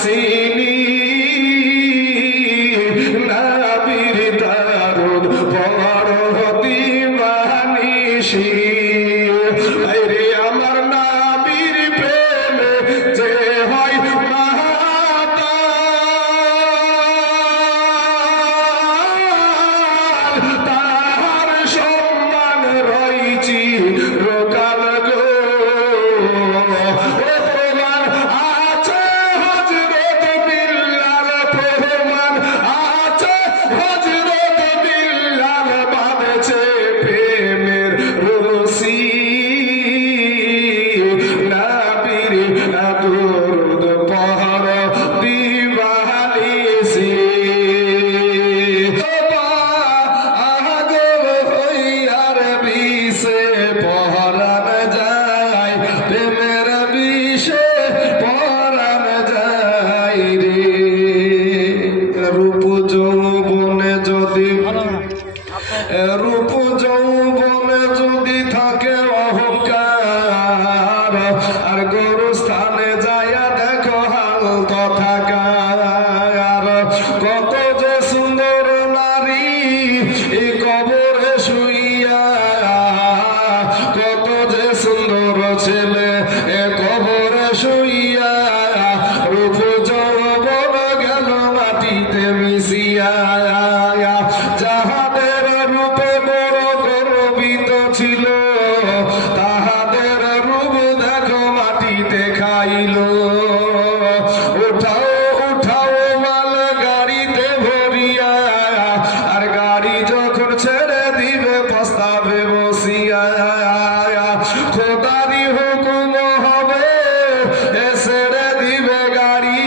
চিনি নবীর দরুদ পড়ো দিবানিশি আরে আমার নবীর প্রেমে যে হয় মাতাল তার সম্মান রইছি রোকাল গো প্রমাণ আছে হযরত বিল্লাল প্রমাণ আছে হযরত বিল্লাল বাঁধছে প্রেমের রশি নবীর দরুদ পড়ো দিবানিশি আগল হইয়ার বিষে পরাণ যায় প্রেমের বিষে পরাণ যায় রে রূপ যৌবনে যদি থাকে অহংকার আর গরুস্থানে যাইয়া দেখো হাল কথাকার কত যে সুন্দর নারী এই কবরে শুইয়া কত যে সুন্দর ছেলে এ কবরে শুইয়া রূপ যৌবন গেল মাটিতে মিশিয়া যাহাদের রূপে বড় গর্বিত ছিল তাহাদের রূপ দেখো মাটিতে খাইল উঠাও উঠাও মাল গাড়িতে ভরিয়া আর গাড়ি যখন ছেড়ে দিবে পস্তাবে বসিয়া খোদারি হুকুম হবে এ ছেড়ে দিবে গাড়ি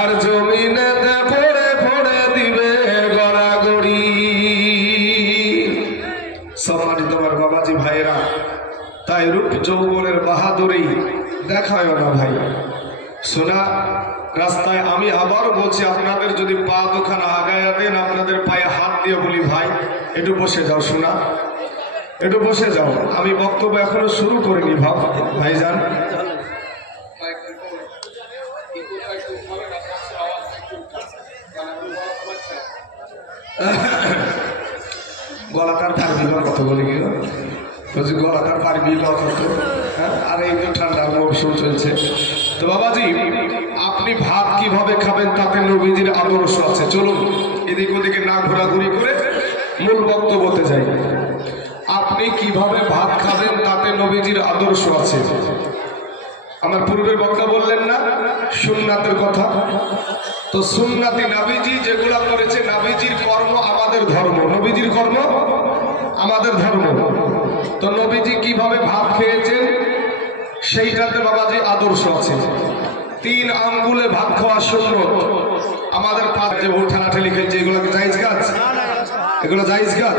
আর জমিনেতে পড়ে পড়ে দিবে গড়াগড়ি সম্মানিত আমার বাবাজি ভাইরা তাই রূপ যৌবনের বাহাদুরি দেখায় না ভাই শোনা রাস্তায় আমি আবার বলছি আপনাদের যদি পা দুখানা আগায়া দেন আপনাদের পায়ে হাত দিয়ে বলি ভাই একটু বসে যাও শোনা একটু বসে যাও আমি বক্তব্য এখনো শুরু করিনি ভাইজান গলাটার পারবি কত বলে গেল বলছি গলাটার পারবি কত আর এই তো ঠান্ডা মৌসুম চলছে তো বাবাজি আপনি ভাত কিভাবে খাবেন তাতে নবীজির আদর্শ আছে চলুন এদিক ওদিকে না ঘোরাঘুরি করে মূল বক্তব্যতে যাই আপনি কিভাবে ভাত খাবেন তাতে নবীজির আদর্শ আছে আমার পূর্বের বক্তা বললেন না সুন্নাতের কথা তো সুন্নাতি নবীজি যেগুলা করেছে নবীজির কর্ম আমাদের ধর্ম নবীজির কর্ম আমাদের ধর্ম তো নবীজি কিভাবে ভাত খেয়েছেন সেইটাতে বাবাজি আদর্শ আছে 3 আঙ্গুলে ভাত খাওয়া সুন্নত আমাদের পাঁচ যে ঠেলাঠেলি খেলছে এগুলো কি জায়েজ কাজ এগুলো জায়েজ কাজ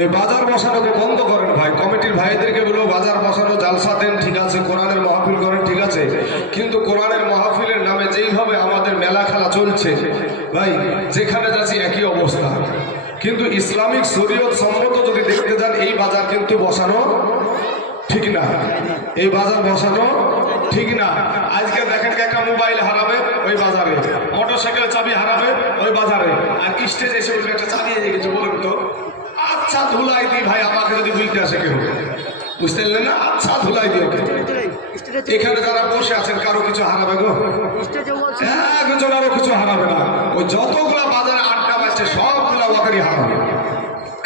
এই বাজার বসানোকে বন্ধ করেন ভাই কমিটির ভাইদেরকে বলবো বাজার বসানো জালসা দেন ঠিক আছে কোরআনের মাহফিল করেন ঠিক আছে কিন্তু কোরআনের মাহফিলের নামে যেইভাবে আমাদের মেলা খেলা চলছে ভাই যেখানে যাচ্ছি একই অবস্থা কিন্তু ইসলামিক শরীয়ত সম্মত যদি দেখতে যান এই বাজার কিন্তু বসানো ঠিক না এই বাজার বসানো ঠিক না আজকে দেখেন একটা মোবাইল হারাবে ওই বাজারে মোটরসাইকেল চাবি হারাবে ওই বাজারে আর স্টেজে এসে বলবে একটা চালিয়ে গেছে বলুন তো আচ্ছা ধুলাই দি ভাই আমাকে যদি বুঝতে আসে কেউ বুঝতে পারলেন না আচ্ছা ধুলাই দিও এখানে যারা বসে আছেন কারো কিছু হারাবে গো একজনেরও কিছু হারাবে না ওই যতগুলা বাজারে আটকা পাচ্ছে সবগুলা ওদেরই হারাবে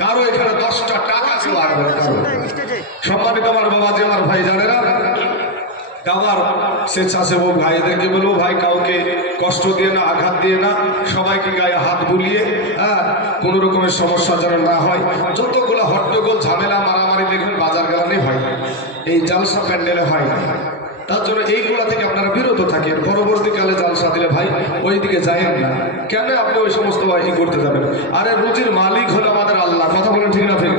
কারো এখানে 10টা টাকা ছিল হারাবে না সম্মানিত আমার বাবাজি আমার ভাই জানে না আবার স্বেচ্ছাসেবক ভাইদেরকে বলবো ভাই কাউকে কষ্ট দিয়ে না আঘাত দিয়ে না সবাইকে গায়ে হাত বুলিয়ে কোনো রকমের সমস্যা যেন না হয় যতগুলো হট্টগোল ঝামেলা মারামারি দেখবেন বাজার গেলানে হয় এই জালসা প্যান্ডেলে হয় না তার জন্য এইগুলা থেকে আপনারা বিরত থাকেন পরবর্তীকালে জালসা দিলে ভাই ওই দিকে যায়েন না কেন আপনি ওই সমস্ত ই করতে যাবেন আরে রুজির মালিক হলো আমাদের আল্লাহ কথা বলেন ঠিক না ঠিক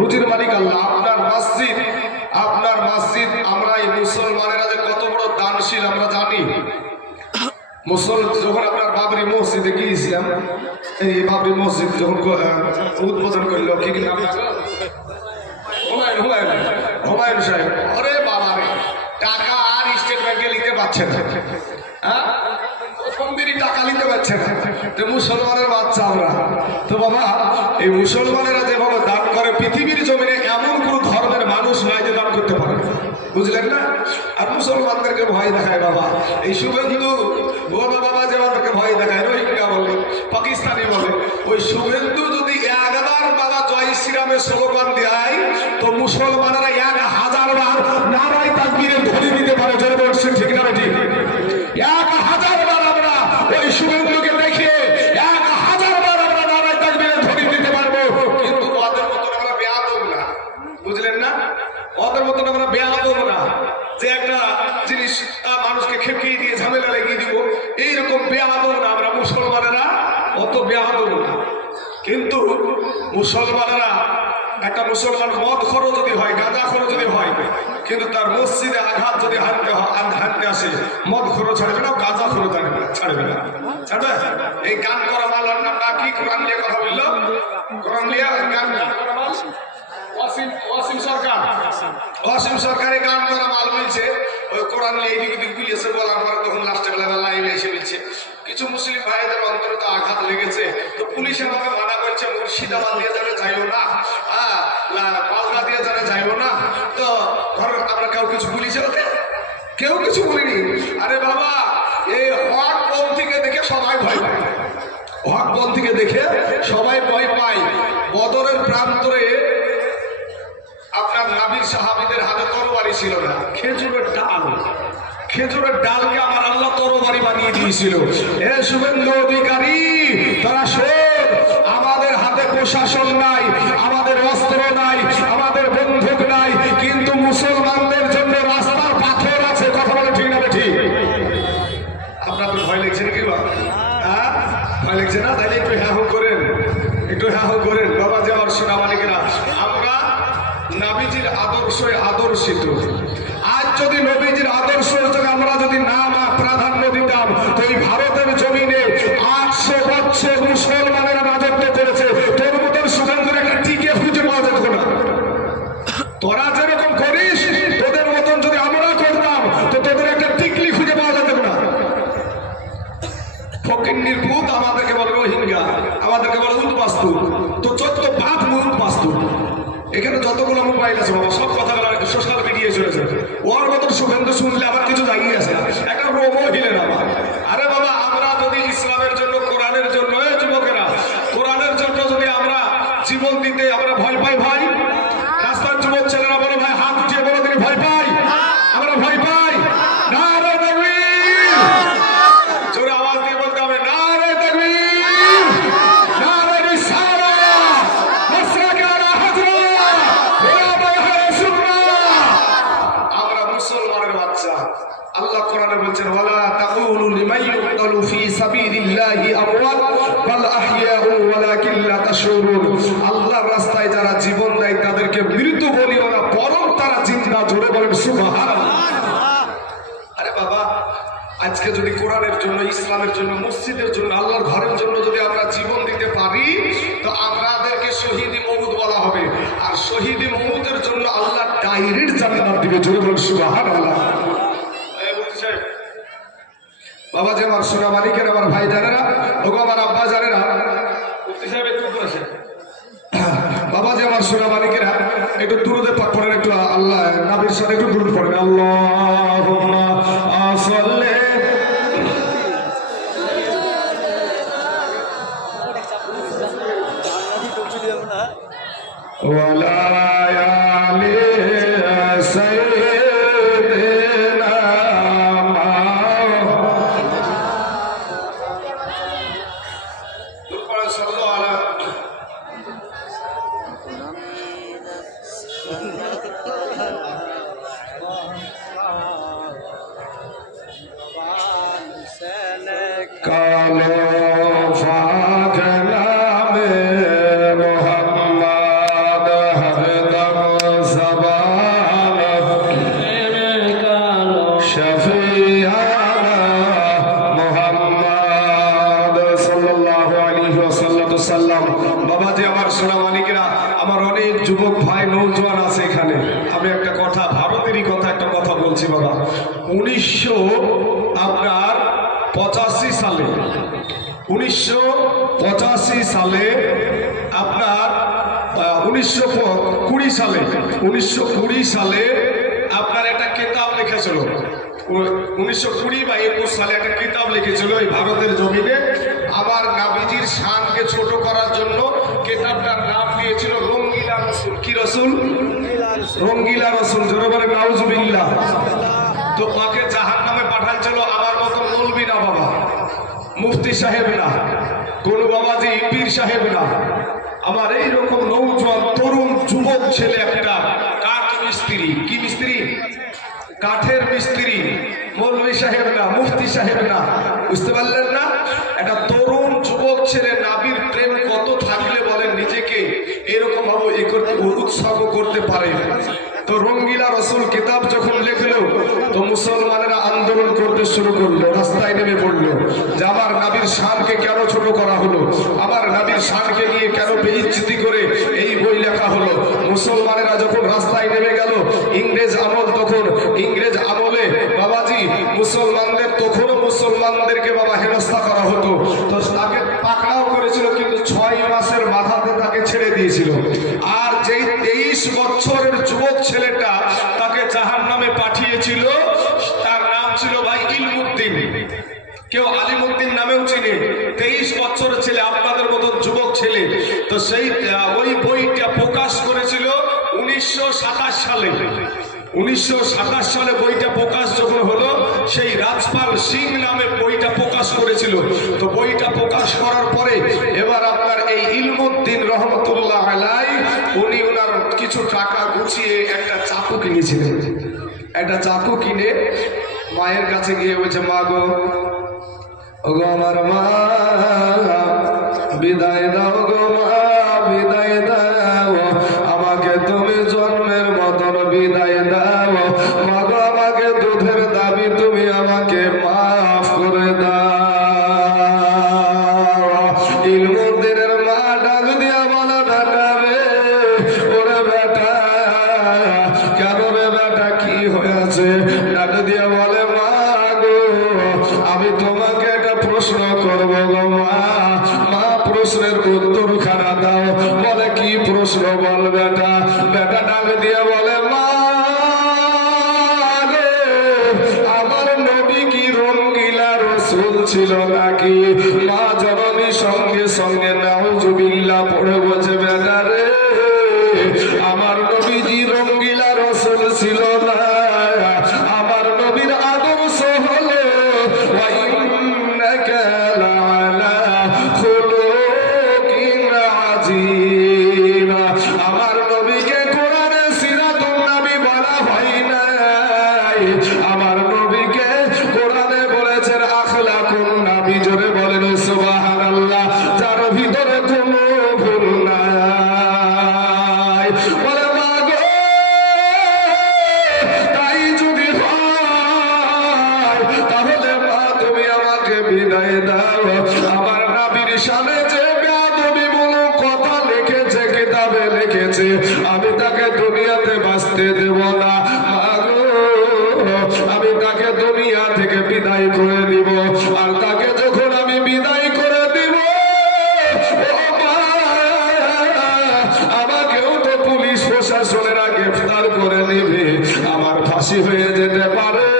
রুজির মালিক আল্লাহ আপনার মসজিদ আমরা এই মুসলমানেরা যে কত বড় দানশীল আমরা জানি যখন আপনার বাবরি মসজিদে গিয়েছিলাম এই বাবরি মসজিদ যখন উদ্বোধন করলো কি নাম হুমায়ুন সাহেব আরে বাবা রে টাকা আর স্টেট ব্যাংকে নিতে পারছে পারছে না, হ্যাঁ প্রথম দিনই টাকা নিতে পারছে না। তো মুসলমানের বাচ্চা আমরা তো বাবা, এই মুসলমানেরা যেভাবে দান করে, পৃথিবীর জমিনে এমন কোন ধর্মের মানুষ নাই যে দান করতে পারে, বুঝলেন না? আর মুসলমানদেরকে ভয় দেখায় বাবা, এই শুভেন্দু বলো বাবা, যে আমাদেরকে ভয় দেখায়, রোহিঙ্গা বলে, পাকিস্তানি বলে, ওই শুভেন্দু যদি একবার বাবা জয় শ্রীরামের স্লোগান দেয়, তো মুসলমানেরা 1000 বার নারায়ে তাকবীরে ধ্বনি দিতে পারে। জোরে বলছে ঠিক না ঠিক? 1000 বার আমরা ওই শুভেন্দুকে দেখে 1000 বার আমরা নারায়ে তাকবীরে ধ্বনি দিতে পারবো। কিন্তু ওদের মতন আমরা বেয়াদব না, বুঝলেন না? ওদের মতন আমরা বেয়াদব না যে একটা জিনিস মানুষকে খেপিয়ে দিয়ে ঝামেলা লেগে দিব, এইরকম বেয়াদব না আমরা মুসলমানেরা, অত বেয়াদব না। কিন্তু মুসলমানেরা, একটা মুসলমান মদ খোর যদি হয়, গাঁজা খোর যদি হয়, কিন্তু তার মসজিদে আঘাত যদি হানতে আসে, মদ খোর ছাড়বে না, গাঁজা খোর ছাড়বে না, ছাড়বে? এই গান করা মালার নাম না কি? কোরআন নিয়ে কথা বললো, কোরআন নিয়ে গান করা মাল ওয়াসিম সরকারি গান করা মাল বলছে, ওই কোরআন নিয়ে এইদিক ওদিক গুলিয়েছে, বলার পরে তখন লাস্টে বেলা লাইভে এসে বলছে কিছু মুসলিম ভাইদের অন্তরে তো আঘাত লেগেছে, তো পুলিশ আমাকে মানা করছে মুর্শিদাবাদ দিয়ে যারা যাইও না, মালদা দিয়ে যারা যাইও না। তো ধরো আমরা কেউ কিছু বলিছে, ওতে কেউ কিছু বলিনি। আরে বাবা, এই হক পন্থীকে দেখে সবাই ভয় পায়, হক পন্থীকে দেখে সবাই ভয় পায়। বদরের প্রান্তরে আপনার নবীর সাহাবীদের হাতে তরবারি ছিল না, খেজুরের ডাল, খেজুরের ডালকে আমার আল্লাহ তরবারি বানিয়ে দিয়েছিল। এ শুভেন্দু অধিকারী, তারা শোন, আমাদের হাতে প্রশাসন নাই, আমাদের অস্ত্র নাই, আমাদের বন্দুক নাই, কিন্তু মুসলমানদের জন্য রাস্তার পাথর আছে। কথা বলে ঠিক না ঠিক? আপনাদের ভয় লাগছে নাকি বা? হ্যাঁ ভয় লাগছে না? তাহলে একটু হ্যাঁ হো করেন, একটু হ্যাঁ হো করেন বাবা। যে আমার সোনা মালিকেরা, আমরা নবীজির আদর্শে আদর্শিত। আজ যদি নবীজির আদর্শ আমরা যদি নাম প্রাধান্য দিতাম, তো এই ভারতের জমিনে 800 বছর মুসলমানেরা রাজত্ব করেছে, তোর মতন সুগন্ধের একটা টিকে খুঁজে পাওয়া যেত না। তোরা যেরকম করিস, তোদের মতন যদি আমরা করতাম, তো তোদের একটা টিকলি খুঁজে পাওয়া যেত না। ফকিন্নির ভূত আমাদেরকে বলে রোহিঙ্গা, আমাদেরকে বলে উদ্বাস্তু, তো চোদ্দ বাপ উদ্বাস্তু। এখানে যতগুলো মোবাইল আছে বাবা, সব কথাগুলো সোশ্যাল মিডিয়ায় চলেছে। ওর মতন শুভেন্দু শুনলে আবার কিছু জাগিয়ে আছে, একটা রোগও হিলে না। আরে বাবা, আমরা যদি ইসলামের জন্য, কোরআনের জন্য, যুবকেরা কোরআনের জন্য যদি আমরা জীবন দিতে আমরা ভয় পাই, ভাই রাস্তার যুবক ছেলেরা বলো ভাই, হাত উঠিয়ে বলো তিনি ভয় পাই, আমরা ভয় পাই। নারে তাকবীর, জোরে আওয়াজ দিয়ে বলতে হবে, নারে তাকবীর, নারে রিসালাত, মাসরাকে আলা হযরত, আমরা মুসলমানের বাচ্চা। আল্লাহ কোরআনে বলছেন, ওয়ালা তাকুলু লিমান ইউকতালু ফি সাবিলিল্লাহি আমওয়াত বাল আহইয়াউ ওয়ালাকিন লা তাশউরুন। আল্লাহর রাস্তায় যারা জীবন দেয় তাদেরকে মৃত বলিও না, বরং তারা জিন্দা। জোরে বলেন সুবহানাল্লাহ। আরে বাবা, আজকে যদি কোরআনের জন্য, ইসলামের জন্য, মসজিদের জন্য, আল্লাহর ঘরের জন্য যদি আমরা জীবন দিতে পারি, তো আমাদেরকে শহীদ মওত বলা হবে। আর শহীদ মওতের জন্য আল্লাহ ডাইরেক্ট জান্নাত দিবে। জোরে বলেন সুবহানাল্লাহ। বাবা, যে আমার সোনা মালিকের, আমার ভাই জানেরা, ওগো আমার আব্বা জানেরা, বাবা যে আমার সোনা মালিকেরা, একটু দুরুদে পাক পড়েন, একটু আল্লাহ নবীর সাথে একটু দুরুদ পড়েন। আল্লাহুম্মা সাল্লি ওয়ালা আলি সাইয়্যিদিনা কালো ফাগলা মে মোহাম্মদ হরদম জবান কালো শফিয়ানা মোহাম্মদ সাল্লাল্লাহু আলাইহি ওয়াসাল্লাম। বাবা যে আমার সোনা মালিকেরা, আমার অনেক যুবক ভাই নৌজওয়ান আছে এখানে। আমি একটা কথা, ভারতেরই কথা, একটা কথা বলছি বাবা। 1900 1985 সালে আপনার 1920 সালে আপনার একটা কিতাব লিখেছিল, 1920 বা 21 সালে একটা কিতাব লিখেছিল এই ভারতের জমিনে আমার নাবিজির শানকে ছোট করার জন্য। কিতাবটার নাম দিয়েছিল রঙ্গিলা রসুল। কি রসুল? রঙ্গিলা রসুল। জোরে বলে নাউজুবিল্লাহ। তো মাকে জাহান্নামে পাঠাচ্ছিল আমার মতো মৌলবি না বাবা, মুফতি সাহেব না, কোন বাবাজি পীর সাহেব না, আমার এইরকম নৌজওয়ান তরুণ যুবক ছেলে একটা কাঠ মিস্ত্রি। কি মিস্ত্রি? কাঠের মিস্ত্রি। মৌলবি সাহেব না, মুফতি সাহেব না, বুঝতে পারলেন না? একটা তরুণ যুবক ছেলে নাবির প্রেম কত থাকলে বলেন নিজেকে এরকম ভাবে উৎসর্গ করতে পারে। তো রঙ্গিলা রসুল কিতাব যখন লিখলো তো মুসলমানেরা আন্দোলন করতে শুরু করলো, রাস্তায় নেমে পড়লো যে আমার নাবির শানকে কেন ছোট করা হলো, আমার নাবির শানকে নিয়ে কেন বেইজ্জতি করে এই বই লেখা হলো। মুসলমানেরা যখন রাস্তায় নেমে গেল, ইংরেজ আমল, তখন ইংরেজ আমলে বাবাজি মুসলমানদের, তখনও মুসলমানদেরকে বাবা হেনস্থা করা হতো। তো তাকে পাকড়াও করেছিল, কিন্তু 6 মাসের মাথাতে তাকে ছেড়ে দিয়েছিল। আর যেই 23 বছরের যুবক ছেলেটা তাকে জাহান্নামে পাঠিয়েছিল, তার নাম ছিল ভাই ইলমুদ্দিন, কেউ আলিমুদ্দিন নামেও চিনে। 23 বছরের ছেলে, আপনাদের মতন যুবক ছেলে। তো সেই ওই বইটা প্রকাশ করেছিল 1927 সালে। 1927 সালে বইটা প্রকাশ যখন হলো, সেই রাজপাল সিং নামে বইটা প্রকাশ করেছিল। তো বইটা প্রকাশ করার পরে এবার আপনার এই ইলমুদ্দিন রহমতুল্লাহ আলাইহি উনি ওনার কিছু টাকা গুছিয়ে একটা চাকু কিনেছিলেন। একটা চাকু কিনে মায়ের কাছে গিয়ে বলছে, মা গো, ওগো আমার মা, বিদায় দাও গো মা, বিদায় দাও, আমাকে তুমি জন্মের মতন বিদায় দাও। মা গো, আমাকে দুধের দাবি তুমি আমাকে মাফ করে দাও। ইলমুদ্দিনের মা ডাক দিয়া বলে, বেটা রে, ওরে বেটা, কেন রে বেটা, কি হয়েছে? ডাক দিয়া বলে, মা গো, আমি তোমাকে একটা প্রশ্ন করবো গো মা, মা প্রশ্নের উত্তর খানা দাও। বলে, কি প্রশ্ন বল বেটা? বেটা ডাক দিয়া বলে, মা গো, আমার নবী কি রঙ্গিলা রসুল ছিল নাকি? মা জননী সঙ্গে সঙ্গে নাউজুবিল্লাহ পড়ে বলছে, বেটা রে, আমার নবীজি রঙ্গিলা রসুল ছিল না, আমার নবীর আদর্শ হলো ওয়া ইন্নাকা লাআলা খুলুকিন আযীম। আমার নবীকে কোরআনে সিরাতুন নবী বলা হয় নাই, আমার নবীকে কোরআনে বলেছেন আখলাকুন নবী। জোরে বলেন সুবহানাল্লাহ, যার ভিতরে কোনো ভুল নাই। বলে, মা গো, তাই যদি হয় তাহলে মা তুমি আমাকে বিদায় দাও। আমার নবীর শানে যে বেয়াদবিমূলক কথা লিখেছে, কিতাবে লিখেছে, আমি তাকে দুনিয়াতে বাঁচতে দেব না। মা গো, আমি তাকে দুনিয়া থেকে বিদায় করে দিব। আর তাকে যখন আমি বিদায় করে দিব, ও মা, আমাকেও তো পুলিশ প্রশাসনেরা গ্রেফতার করে নিবে, আমার ফাঁসি হয়ে যেতে পারে।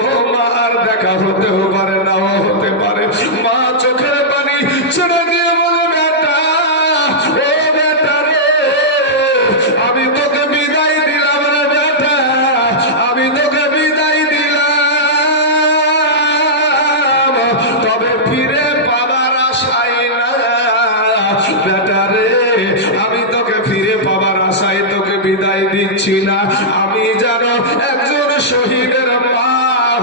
ও মা, আর দেখা হতেও পারে, নাও হতে পারে। মা চোখের পানি ছেড়ে দিয়ে বলে, বেটা, ও বেটা রে, আমি তোকে বিদায় দিলাম রে বেটা, আমি তোকে বিদায় দিলাম, তবে ফিরে পাবার আশায় না। বেটা রে, আমি তোকে ফিরে পাবার আশায় তোকে বিদায় দিচ্ছি না। আমি যেন একজন শহীদের মা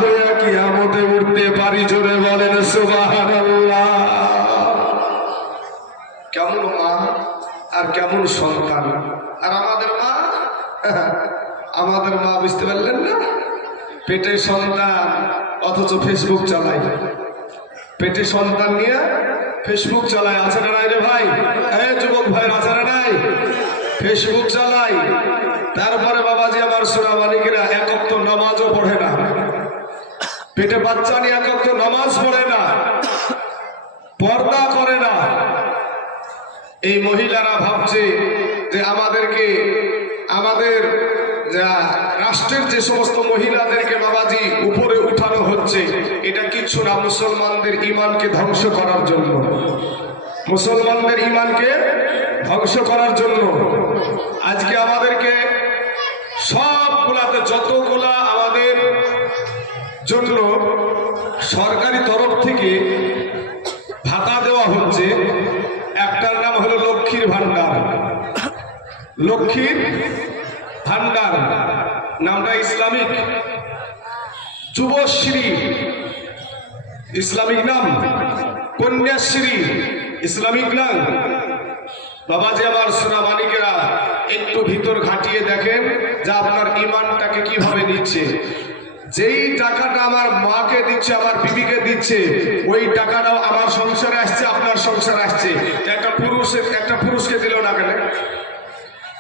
হয়ে কিয়ামতে উঠতে পারি। জোরে বলেন সুবহানাল্লাহ। কেমন মা আর কেমন সন্তান। আর আমাদের মা, আমাদের মা বুঝতে পারলেন না, পেটে সন্তান অথচ ফেসবুক চালায়, পেটে সন্তান নিয়ে ফেসবুক চালায়। আছে না নাই রে ভাই? যুবক ভাই, আছে না নাই? ফেসবুক চালাই। তারপরে বাবাজি আমার সোনা মালিকেরা এক ওয়াক্ত নামাজও পড়ে না, পেটে বাচ্চা নিয়ে এক ওয়াক্ত নামাজ পড়ে না। পর্দা করে না। এই মহিলারা ভাবছে যে আমাদেরকে আমাদের রাষ্ট্রের যে সমস্ত মহিলাদেরকে বাবাজি উপরে উঠানো হচ্ছে, এটা কিছু না, মুসলমানদের ইমানকে ধ্বংস করার জন্য, মুসলমানদের ইমানকে ধ্বংস করার জন্য। আজকে আমাদেরকে সবগুলাতে যতগুলা আমাদের জন্য সরকারি তরফ থেকে ভাতা দেওয়া হচ্ছে, একটার নাম হলো লক্ষ্মীর ভান্ডার। লক্ষ্মীর ভান্ডার নামটা ইসলামিক। যুবশ্রী ইসলামিক নাম, কন্যাশ্রী ইসলামিক নাম। বাবাজি আমার সোনা মানিকেরা, একটু ভিতর ঘাটিয়ে দেখেন যে আপনার ইমানটাকে কিভাবে নিচ্ছে। যেই টাকাটা আমার মাকে দিচ্ছে, আমার বিবিকে দিচ্ছে, ওই টাকাটাও আমার সংসারে আসছে, আপনার সংসারে আসছে। একটা পুরুষকে দিল না কেন?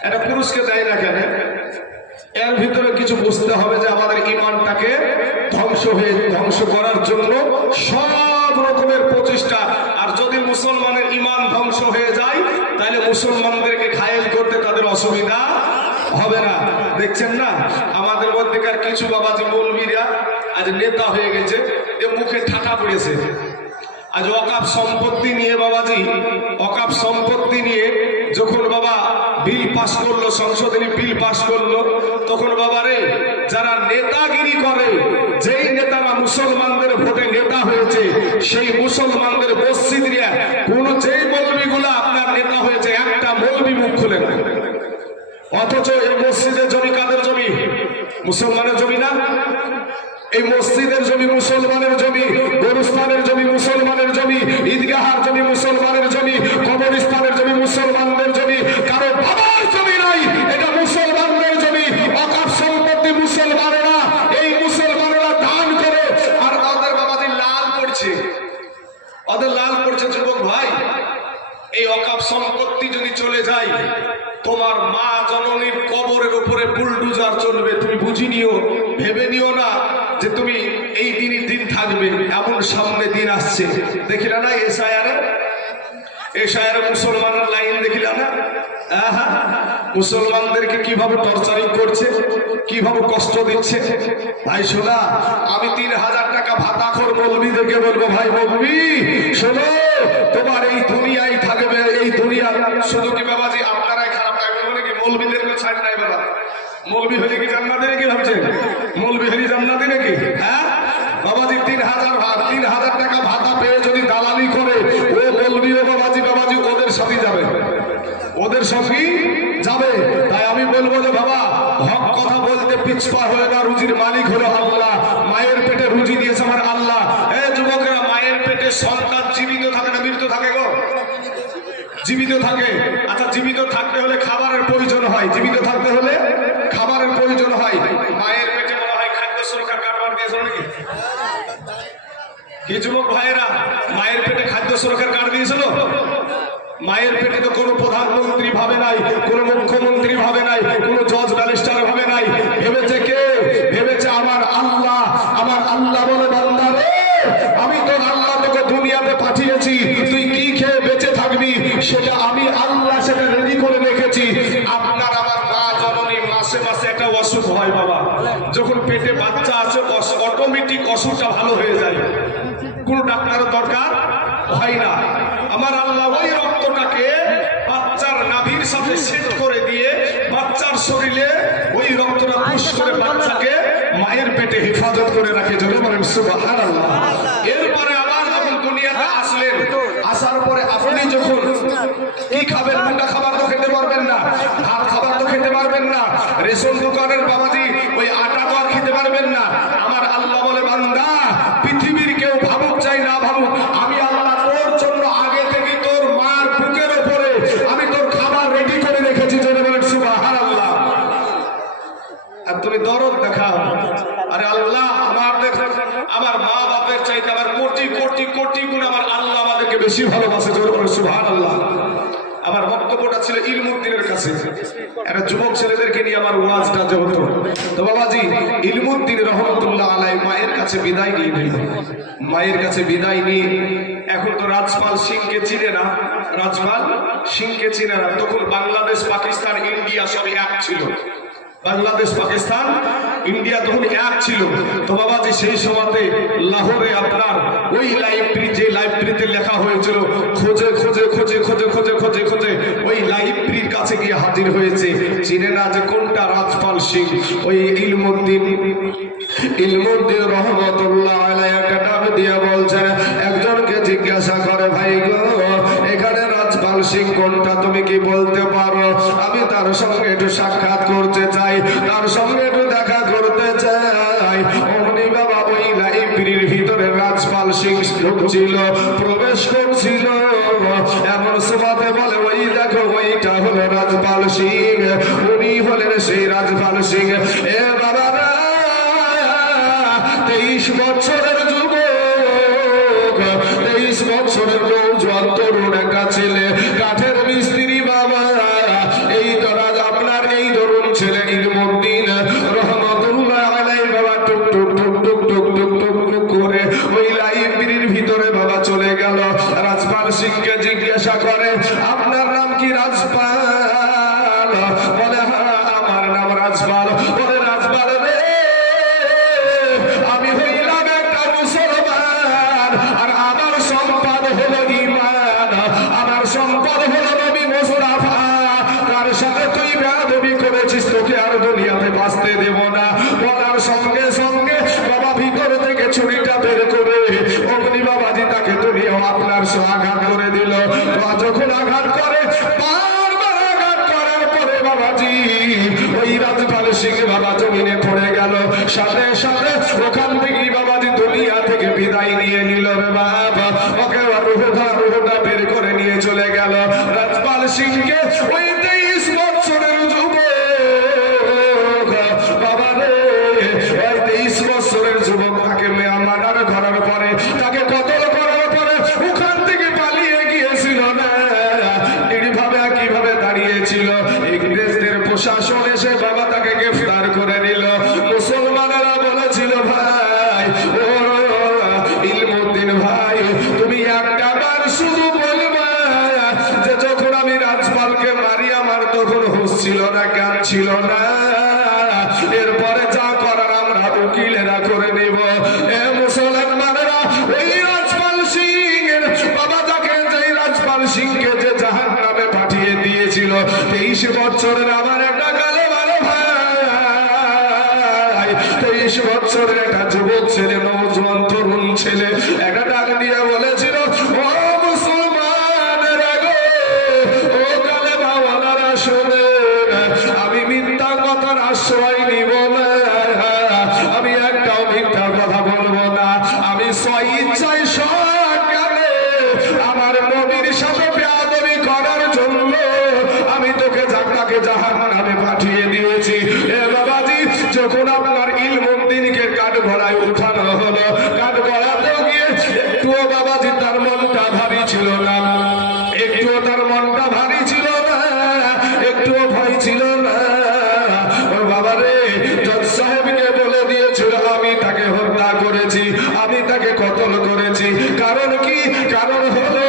একটা পুরুষকে দেয় না কেন? এর ভিতরে কিছু বুঝতে হবে যে আমাদের ইমানটাকে ধ্বংস করার জন্য সব রকমের প্রচেষ্টা। আর যদি মুসলমানের ইমান ধ্বংস হয়ে যায়, তাহলে মুসলমানদেরকে ঘায়েল করতে তাদের অসুবিধা হবে না। দেখছেন না আমাদের মধ্যেকার কিছু বাবাজি মৌলবীরা আজ নেতা হয়ে গেছে, এ মুখে ঠাটা পড়েছে। আজ ওয়াকফ সম্পত্তি নিয়ে বাবাজি, ওয়াকফ সম্পত্তি নিয়ে যখন বাবা বিল পাস করলো, সংসদে বিল পাস করলো, তখন বাবারে যারা নেতাগিরি করে, যেই নেতারা মুসলমানদের ভোটে নেতা হয়েছে, সেই মুসলমানদের মসজিদরা কোন যেই মৌলবীগুলো আপনার নেতা হয়েছে, একটা মৌলবী মুখ খুলে না। অথচ এই মসজিদের জমি কাদের জমি? মুসলমানের জমি না? এই মসজিদের জমি মুসলমানের জমি, গরুস্থানের জমি মুসলমানের জমি, ঈদগাহার জমি মুসলমানের জমি, কবরস্থানের জমি মুসলমানদের জমি, কারো বাবার জমি নাই, এটা মুসলমানদের জমি। ওয়াকফ সম্পত্তি মুসলমানেরা, এই মুসলমানেরা দান করে, আর ওদের বাবাদের লাল পড়ছে, ওদের লাল পড়ছে। যুবক ভাই, এই ওয়াকফ সম্পত্তি যদি চলে যায়, তোমার মা জননীর কবরের উপরে বুলডুজার চলবে। তুমি বুঝি নিও, ভেবে নিও না যে তুমি এই দিন থাকবে। এমন সামনে দিন আসছে, দেখিলা না এশায়ারে মুসলমানের লাইন দেখিলা না? মুসলমানদেরকে কিভাবে টর্চারিং করছে, কিভাবে কষ্ট দিচ্ছে। ভাই শোনা, আমি 3000 টাকা ভাতাখোর মৌলবীদেরকে বলবো, ভাই মৌলবী শোনো, তোমার এই দুনিয়ায় থাকবে, এই দুনিয়া শুধু কি বাবাজি আপনারাই খারাপ থাকবে বলে কি মৌলবীদেরকে ছাড় নাই বাবা? মৌলবী হলে কি জান্নাতে নাকি ভাবছেন? মৌলবী হলে জান্নাতে নাকি? হ্যাঁ বাবাজি, 3000 টাকা ভাতা পেয়ে যদি দালালি করে, ও মৌলবী বাবাজি ওদের সাথে যাবে, ওদের সঙ্গেই যাবে। তাই আমি বলবো যে বাবা, হক কথা বলতে পিছপা হয়ে না। রুজির মালিক হলো আল্লাহ, মায়ের পেটে রুজি দিয়েছে আমার আল্লাহ। এই যুবকেরা, মায়ের পেটে সন্তান জীবিত থাকে না মৃত্যু থাকে গো? জীবিত থাকে। আচ্ছা, জীবিত থাকতে হলে খাবারের প্রয়োজন হয়, জীবিত থাকতে হলে খাবারের প্রয়োজন হয়। মায়ের পেটে মনে হয় খাদ্য সুরক্ষার কার্ড দিয়েছিল নাকি? কি যুবক ভাইয়েরা, মায়ের পেটে খাদ্য সুরক্ষার কার্ড দিয়েছিল? মায়ের পেটে তো কোনো প্রধানমন্ত্রী ভাবে নাই, কোনো মুখ্যমন্ত্রী ভাবে নাই, কোনো জজ ব্যারিস্টার ভাবে নাই। ভেবেছে কে? ভেবেছে আমার আল্লাহ। আমার আল্লাহ বলে, বান্দা রে, আমি তোর আল্লাহ তোকে দুনিয়াতে পাঠিয়েছি, তুই কি খেয়ে বেঁচে থাকবি সেটা আমি আল্লাহ সেটা রেডি করে রেখেছি। আপনার আমার মা জননী মাসে মাসে একটা অসুখ হয় বাবা, যখন পেটে বাচ্চা আছে অটোমেটিক অসুখটা ভালো হয়ে যায়, কোন ডাক্তারের দরকার হয় না। আমার আল্লাহ ওই রক্তটাকে বাচ্চার নাভির সাথে সেট করে দিয়ে বাচ্চার শরীরে ওই রক্তটা পুশ করে বাচ্চাকে মায়ের পেটে হেফাজত করে রাখে। যদি বলেন সুবহানাল্লাহ। এরপরে আবার যখন দুনিয়াতে আসলেন, আসার পরে আপনি যখন কি খাবেন? মোটা খাবার তো খেতে পারবেন না, ভাত খাবার তো খেতে পারবেন না, রেশন দোকানের বাবাজি ওই আটা তো আর খেতে পারবেন না। আমার আল্লাহ বলে, বান্দা, পৃথিবীর কেউ ভাবুক চাই না ভাবুক, আমি আল্লাহ তোর জন্য আগে থেকে তোর মার বুকের উপরে আমি তোর খাবার রেডি করে রেখেছি। যদি বলেন সুবহানাল্লাহ। আর তুমি দরদ দেখাও, আরে আল্লাহ আমার মা বাপের চাইতে আমার কোটি কোটি কোটি গুণ আমার আল্লাহ আমাদেরকে বেশি ভালোবাসে। যদি বলেন সুবহানাল্লাহ। আমার বক্তব্যটা ছিল ইলমুদ্দিনের কাছে, একটা যুবক ছেলেদেরকে নিয়ে আমার ওয়াজটা যে হতো। তো বাবাজি ইলমুদ্দিন রহমতুল্লাহ আলাই মায়ের কাছে বিদায় নিয়ে নিল। মায়ের কাছে বিদায় নিয়ে এখন তো রাজপাল সিংকে চিনে না, রাজপাল সিংকে চিনে না। তখন বাংলাদেশ পাকিস্তান ইন্ডিয়া সব এক ছিল, বাংলাদেশ পাকিস্তান ইন্ডিয়া তখন এক ছিল। তো বাবাজি সেই সময়তে লাহোরে আপনার ওই লাইব্রেরি, যে লাইব্রেরিতে লেখা হয়েছিল, খোঁজে খোঁজে খোঁজে খোঁজে খোঁজে খোঁজে খোঁজে ওই লাইব্রেরির কাছে গিয়ে হাজির হয়েছে। চিনে না যে কোনটা রাজপাল সিং। ওই ইলমুদ্দিন রহমতুল্লাহ আলাইহি একটা ডাক দিয়ে বলছেন, একজনকে জিজ্ঞাসা করে, ভাই গো এখানে রাজপাল সিং কোনটা, তুমি কি বলতে পারো? আমি তার সঙ্গে একটু সাক্ষাৎ করতে চাই, তার সঙ্গে একটু দেখা করতে চাই। অমনি বাবা ওই লাইব্রেরির ভিতরে রাজপাল সিং ঢুকছিল, প্রবেশ করছিল। এমন সময়তে বলে, ওই দেখো ওইটা হলো রাজপাল সিং, উনি হলেন সেই রাজপাল সিং। এ বাবা 23 বছরের যুবক, 23 বছরের নৌজওয়ান তরুণ একটা ছেলে, কাঠের মিস্ত্রি বাবা। এই তো রাজ আপনার এই তরুণ ছেলে ইলমুদ্দিন রহমতুল্লাহ আলাইহি বাবা টুক টুক টুক টুক টুক টুক টুক টুক করে ওই লাইব্রেরির ভিতরে বাবা চলে গেল। রাজপাল সিংকে জিজ্ঞাসা করে, আপনার নাম কি? রাজপাল। বলে, হ্যাঁ আমার নাম রাজপাল। বলে, রাজপাল রে, আমি হইলাম একটা মুসলমান, আর আমার সম্পদ হলো ঈমান, আমার সম্পদ হলো নবী মুস্তাফা। তার সাথে তুই বেয়াদবি করেছিস, তোকে আর দুনিয়াতে বাঁচতে দেব না। বলার সঙ্গে সঙ্গে বাবা ভিতর থেকে ছুরিটা বের করে অমনি বাবাজি তাকে তুমিও আপনার আঘাত করে দিল। যখন আঘাত করে, বারবার আঘাত করার পরে বাবাজি ওই রাজপাল সিং বাবা জমিনে পড়ে গেল। সাথে সাথে ওখান থেকে বাবাজি দুনিয়া থেকে বিদায় নিয়ে নিল রে বাবা। ওকে রুহটা বের করে নিয়ে চলে গেল। রাজপাল সিংকে ওই 23 বছরের যুবক বাবা রে, ওই 23 বছরের যুবক তাকে মার্ডার করার পরে, তাকে কতল করার পরে ওখান থেকে পালিয়ে গিয়েছিল না। কিভাবে দাঁড়িয়েছিল, ইংরেজদের প্রশাসন এসে বাবা তাকে গ্রেফতার করে নিল। মুসলমানেরা বলেছিল, ভাই ও ইলমুদ্দিন ভাই, তুমি একটা বার শুধু বলবা যে যখন আমি রাজপালকে মারি আমার তখন হুঁশ ছিল না, জ্ঞান ছিল না। এরপরে যা করার আমরা উকিলেরা করে নিব। এ মুসলমানেরা ওই রাজপাল সিং এর বাবা তাকে, যে রাজপাল সিংকে যে জাহান্নামে পাঠিয়ে দিয়েছিল, 23 বছরের আমার একটা কালো ভালো ভাই, 23 বছরের একটা যুবক ছেলে, নওজোয়ান তরুণ ছেলে, একটা ডাক দিয়ে বলেছিল, ও মুসলমানেরা গো, ও কালেমাওয়ালারা শোনেন, আমি মিথ্যা কথার আশ্রয় নিব না, আমি একটাও মিথ্যা কথা বলবো না। আমি স্বইচ্ছায় সজ্ঞানে আমার নবীর সাথে বেয়াদবি করার জন্য আমি তাকে জাহান্নামে পাঠিয়ে দিয়েছি। এ বাবাজি, যখন আপনার ইলমুদ্দিনকে কাঠগড়ায় উঠানো হলো, কাঠগড়াতেও গিয়ে একটুও বাবাজি তার মনটা ভারী ছিল না, একটুও তার মনটা ভারী ছিল না, একটুও ভয় ছিল না। ও বাবা রে, জজ সাহেবকে বলে দিয়েছিল আমি তাকে হত্যা করেছি, আমি তাকে কতল করেছি। কারণ কি? কারণ হলো